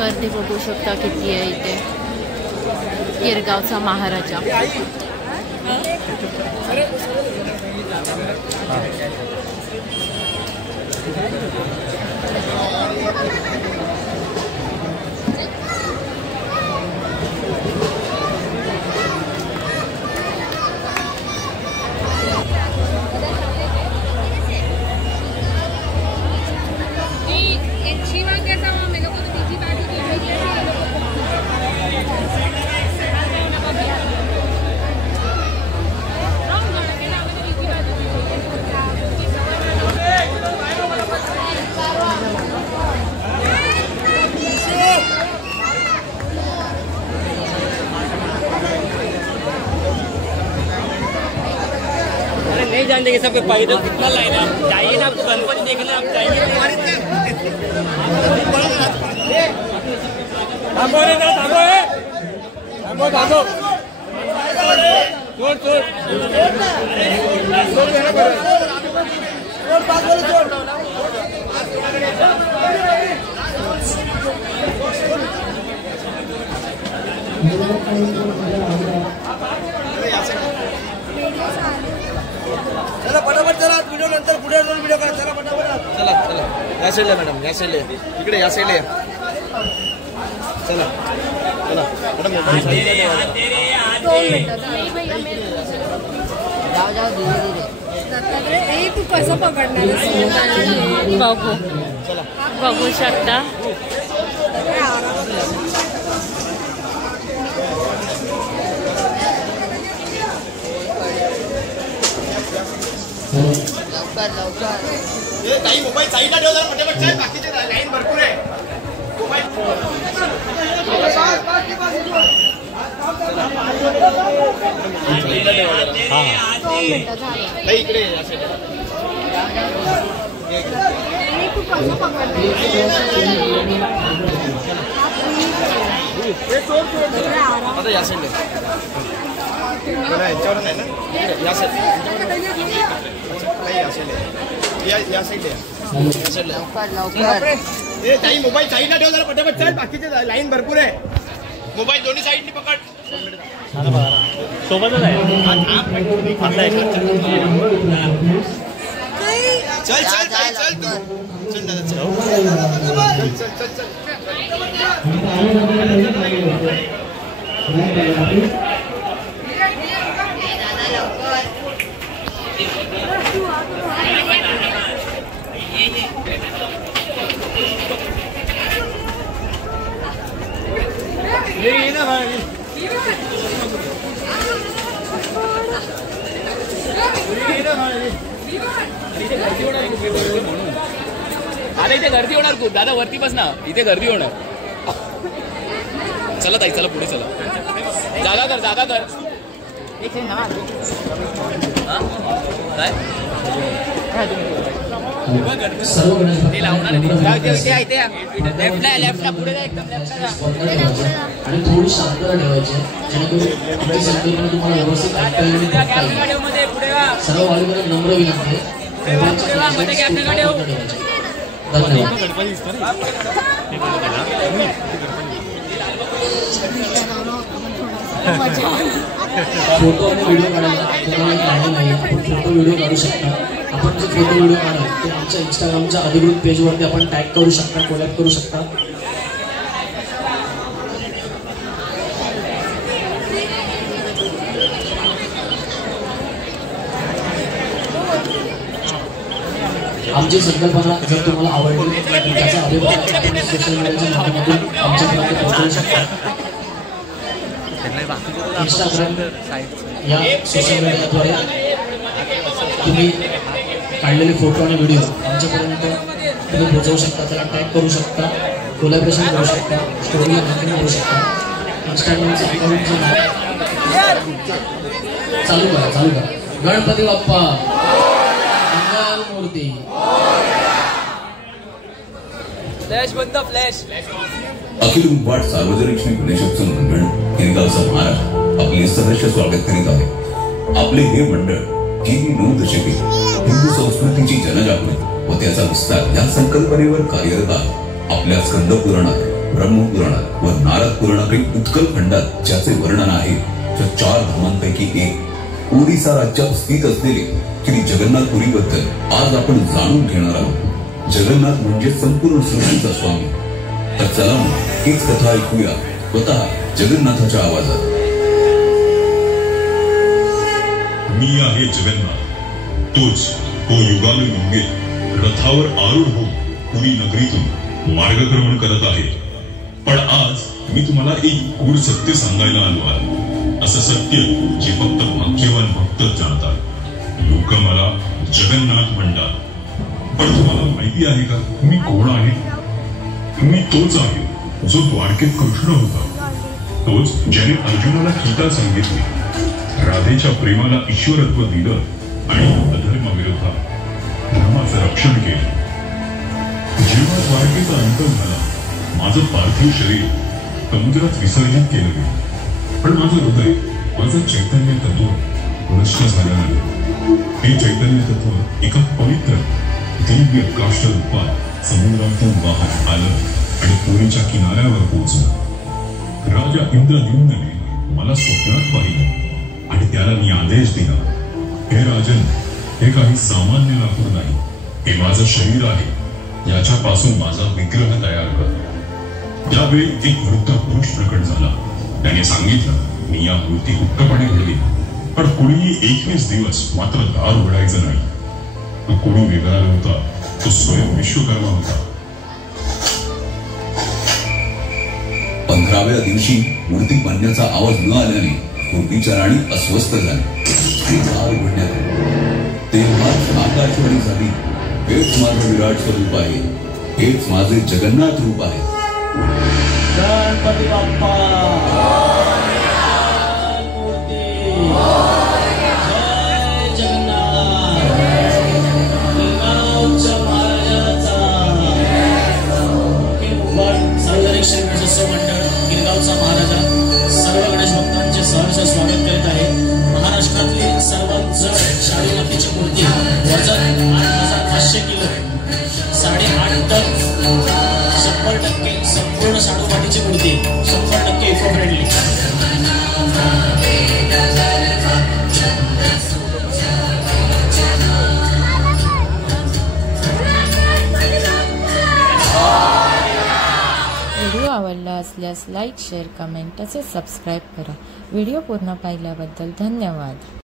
गर्दी बघू शकता किती आहे इथे. गिरगावचा महाराजा. नहीं जान देंगे सबके पैदल कितना लाइन है. आप जाइए ना, आपको गणपति देखना, आप जाइए. थांबो रे ना, थांबो रे, थांबो थांबो. छोड़ छोड़ छोड़ देना पड़ेगा. छोड़ पागल छोड़. चला पटापट चला. व्हिडिओ नंतर पुढे जाऊन व्हिडिओ करा. चला पटापट. चला चला या साईडला मॅडम, या साईडला इकडे, या साईडला चला चला मॅडम. जाओ जाओ धीरे धीरे. तू कसं पकडणार बघू चला बघू शकता. लवकर लवकर. ताई मोबाईल साईडला ठेव जरा पटापट. साहेब बाकीचे लाईन भरपूर आहे. मोबाईल इकडे आता या साईडला याच्यावर नाही ना. या साईड या साईडला लवकर. ताई मोबाईल साईडला ठेव जरा पटापट. साहेब बाकीचे लाईन भरपूर आहे. मोबाईल दोन्ही साईडनी पकड. सोबतच आहे. चल चल चल चल तू. चल दादा चल चल चल चल. ये ना भाई. दादा इथे गर्दी होणार खूप. दादा वरती बस ना, इथे गर्दी होणार. चला ताई चला पुढे चला. जागा कर जागा कर. काय ते लावणार लेफ्टला पुढे जा. एकदम लेफ्टला. आणि थोडी शांतता ठेवायची जेणेकरून संकल्पना तुम्हाला व्यवस्थित सर्व वालीवर नम्र विनंती फोटो आणि व्हिडिओ काढायला तुम्हाला काही नाही. आपण फोटो व्हिडिओ काढू शकता. आपण जे फोटो व्हिडिओ काढाल ते आमच्या इंस्टाग्रामच्या अधिकृत पेजवरती आपण टॅग करू शकता, कोलॅब करू शकता. आमची संकल्पना जर तुम्हाला आवडली त्याचा अभिप्राय सोशल मीडियाच्या माध्यमातून आमच्यापर्यंत पोहोचवू शकता. इंस्टाग्राम या सोशल मीडियाद्वारे तुम्ही काढलेले फोटो आणि व्हिडिओ आमच्यापर्यंत तुम्ही पोहोचवू शकता. त्याला टॅग करू शकता, कोलॅबरेशन करू शकता, स्टोरीला मार्केटिंग करू शकता. इंस्टाग्रामचं अकाउंटचं नाव चालू करा. गणपती बाप्पा मूर्ती. फ्लॅश बंद. फ्लॅश. अखिल उद्वाट सार्वजनिक श्री गणेशोत्सव मंडळ गिरगावचा महाराज आपले सहर्ष स्वागत करीत आहे. आपले हे मंडळ गेली 9 दशके हिंदू संस्कृतीची जनजागृती व त्याचा विस्तार या संकल्पनेवर कार्यरत आहे. आपल्या स्कंद पुराणात ब्रह्मपुराणात व नारद पुराणातील उत्कल खंडात ज्याचे वर्णन आहे त्या 4 धामांपैकी एक ओडिसा राज्यात स्थित असलेले श्री जगन्नाथपुरीबद्दल आज आपण जाणून घेणार आहोत. जगन्नाथ म्हणजे संपूर्ण सृष्टीचा स्वामी. तर चला मग हीच कथा ऐकूया स्वतः जगन्नाथाच्या आवाजात. मी आहे जगन्नाथ, तोच तो युगानुयुगे रथावर आरूढ होऊन पुरी नगरीतून मार्गक्रमण करत आहे. पण आज मी तुम्हाला एक गूढ सत्य सांगायला आलो आहे. असं सत्य जे फक्त भाग्यवान भक्तच जाणतात. लोक मला जगन्नाथ म्हणतात. पण तुम्हाला माहिती आहे का मी कोण आहे? मी तोच आहे जो द्वारकेत कृष्ण होता. तोच ज्याने अर्जुनाला गीता सांगितली, राधेच्या प्रेमाला ईश्वरत्व दिलं आणि अधर्माविरोधात धर्माचं रक्षण केलं. जेव्हा द्वारकेचा अंत झाला, माझं पार्थिव शरीर समुद्रात विसर्जित केलं गेलं. पण माझं हृदय, माझं चैतन्य तत्व नष्ट झालं नाही. हे चैतन्य तत्व एका पवित्र दिव्य काष्ठ रूपात समुद्रातून वाहत आलं आणि पुरीच्या किनाऱ्यावर पोहोचलं. राजा इंद्रद्युम्नने मला स्वप्नात पाहिलं आणि त्याला मी आदेश दिला, हे राजन, हे काही सामान्य लाकूड नाही, हे माझं शरीर आहे. याच्यापासून माझा विग्रह तयार कर. त्यावेळी एक वृद्ध पुरुष प्रकट झाला. त्याने सांगितलं, मी या मूर्ती गुप्तपणे घडली, पण कोणीही 21 दिवस मात्र दार उघडायचं नाही. तो कोणी वेगळा नव्हता, तो स्वयं विश्वकर्मा होता. 15व्या दिवशी मूर्ती बांधण्याचा आवाज न आल्याने पूर्वीच्या राणी अस्वस्थ झाली. दार उघडण्यात आले. तेव्हाच आकाशवाणी झाली, हेच माझं विराट स्वरूप आहे, हेच माझे जगन्नाथ रूप आहे. गणपती बाप्पा गिरगावचा महाराजा सर्व गणेश भक्तांचे सहर्ष स्वागत करीत आहे. महाराष्ट्रातली सर्वात जड शाडू मातीची मूर्ती, वजन 8500 किलो, 8.5 टन, 100% संपूर्ण शाडू मातीची मूर्ती, 100% इको फ्रेंडली. व्हिडिओ आवडला असल्यास लाईक, शेअर, कमेंट तसेच सबस्क्राईब करा. व्हिडिओ पूर्ण पाहिल्याबद्दल धन्यवाद.